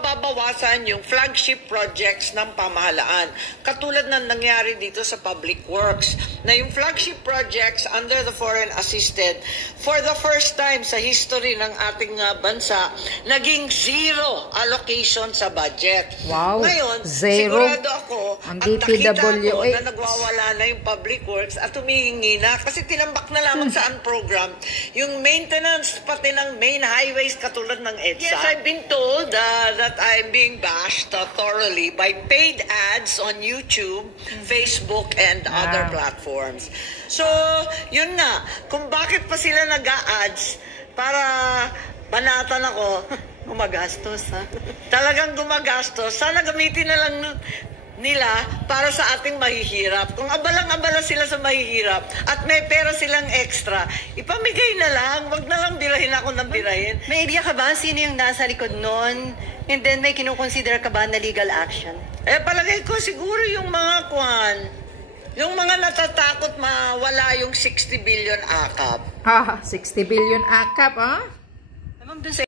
mababawasan yung flagship projects ng pamahalaan. Katulad ng nangyari dito sa Public Works, na yung flagship projects under the foreign assisted, for the first time sa history ng ating bansa, naging zero allocation sa budget. Wow, ngayon, zero. Sigurado ako, ang at nakita ko DPWH na nagwawala na yung Public Works at humihingi na kasi tinambak na lamang sa program yung maintenance pati ng main highways katulad ng EDSA. Yes, I've been told that I'm being bashed thoroughly by paid ads on YouTube, Facebook, and other platforms. So, yun nga, kung bakit pa sila nag-a-ads para banatan ako, gumagastos ha. Talagang gumagastos. Sana gamitin na lang nila para sa ating mahihirap. Kung abalang-abala sila sa mahihirap at may pera silang extra, ipamigay na lang. Wag na lang birahin ako ng birahin. May idea ka ba sino yung nasa likod nun? And then may kinukonsider ka ba na legal action? Palagay ko siguro yung mga yung mga natatakot mawala yung 60 billion akap. 60 billion akap, Ma'am, dun sa